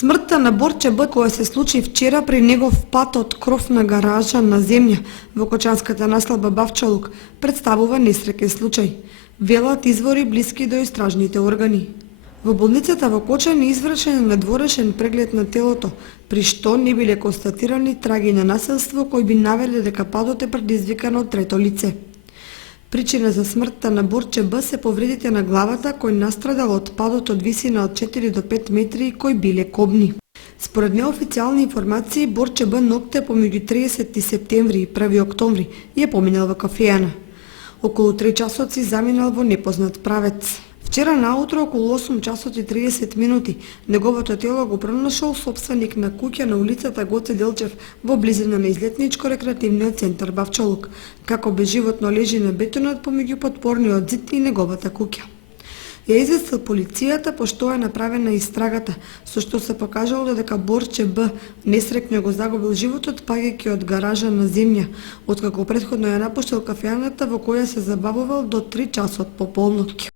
Смртта на Борче Б, која се случи вчера при негов пат од кровна гаража на земја во Кочанската наслаба Бавчалук, представува несреќен случај, велат извори блиски до истражните органи. Во болницата во Кочан е извршен надворешен преглед на телото, при што не биле констатирани траги на насилство кои би навеле дека падот е предизвикан од трето лице. Причина за смртта на Борче Б се повредите на главата кој настрадал од падот од висина од 4 до 5 метри и кои биле кобни. Според неофицијални информации, Борче Б ноќте помеѓу 30 септември и 1 октомври ја поминал во кафејана. Околу 3 часоци заминал во непознат правец. Вчера наутро околу 8 часот и 30 минути неговото тело го пронашол сопственик на куќа на улицата Гоце Делчев во близина на излетничко-рекреативниот центар Бавчалук, како безживотно лежи на бетонот помеѓу потпорниот зид и неговата куќа. Ја известил полицијата пошто е направена истрагата, со што се покажало дека Борче Б несреќно го загубил животот паѓајќи од гаража на земја, откако претходно ја напуштил кафејаната во која се забавувал до 3 часот по полноќ.